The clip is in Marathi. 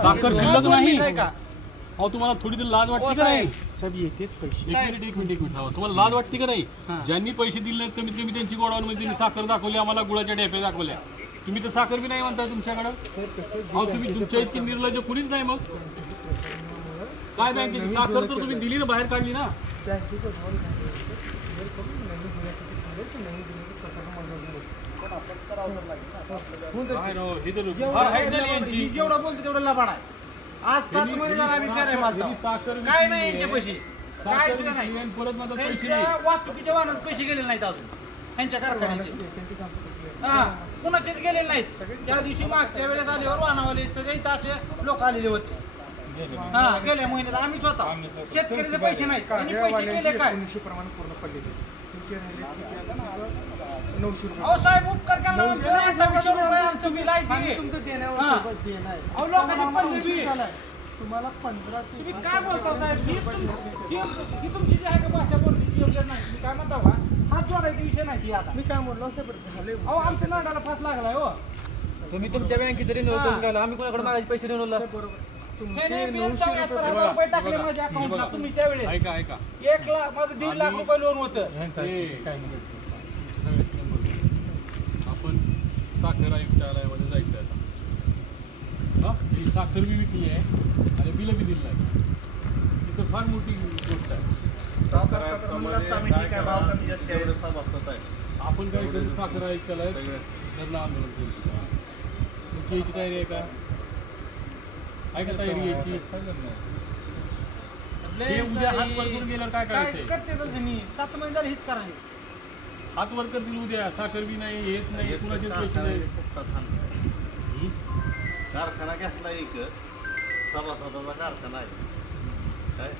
साखर शिल्लक नाही अहो तुम्हाला थोडी तरी लाज वाटते का नाही साहेब येतेच पैसे एक मिनिट तुम्हाला लाज वाटते का नाही ज्यांनी पैसे दिले कमीत कमी त्यांची गोडाऊन मध्ये त्यांनी साखर दाखवली आम्हाला गुळाच्या ढेप्या दाखवल्या तुम्ही तर साखर बी नाही म्हणताय तुमच्याकडं अहो तुम्ही तुमच्या इतकी निर्लज्ज कुणीच नाही मग काय बँकेची साखर तर तुम्ही दिली ना बाहेर काढली ना जेवढं बोलतो तेवढं लबाड आहे आज 7 महिने झाले आम्ही पेराय मालतो काय नाही यांचे पैसे काय सुद्धा नाही वाहतुकीच्या वाहनात पैसे गेलेले नाहीत अजून यांच्या कारखान्याचे हा कुणाचेच गेलेले नाहीत त्या दिवशी मागच्या वेळेस आल्यावर वाहनावाले सगळे इथं असे लोक आलेले होते हा गेल्या महिन्यात आम्हीच होता शेतकऱ्याचे पैसे नाहीत त्यांनी पैसे केले काय 900 प्रमाण पूर्ण पडलेले त्यांचे राहिले किती 900 रुपये अहो साहेब उपकार केला 2800 रुपये आमचं बिल आहे तुमचं देण्यावर सोबत देणं आहे अहो लोकांची पडली बिल तुम्हाला 15 तुम्ही काय बोलता साहेब ही तुमची जी आहे का भाषा बोलण्याची योग्य नाही तुम्ही काय म्हणता बा हात जोडायचा विषय नाही आता मी काय म्हणलो साहेब झाले अहो आमच्या नांडाला फास लागलाय हो तुम्ही तुमच्या बँकेचं रिन्यू करून घ्यायला आम्ही कोणाकडे मागायचे पैसे रिन्यू बरोबर तुमचे 974,000 रुपये टाकले माझ्या अकाउंटला तुम्ही त्यावेळेस ऐका 1 लाख माझं 1.5 लाख रुपये लोन होतं आपण साखर आयुक्तालयामध्ये जायचं आता हा ती साखर बी विकली आहे आणि बिलं बी दिलं आहे तिथं फार मोठी गोष्ट आहे आपण काय करू साखर आयुक्तालयात धरणं आंदोलन करू तुमची याची तयारी आहे का आहे का तयारी यायची उद्या हात वर करून गेल्यावर काय करायचंय करते 7 महिने झाले हित करायला हात वर करतील उद्या साखर बी नाही हेच नाही कुणाचेच पैसे नाही कारखाना घेतला एक सभासदाचा कारखाना आहे काय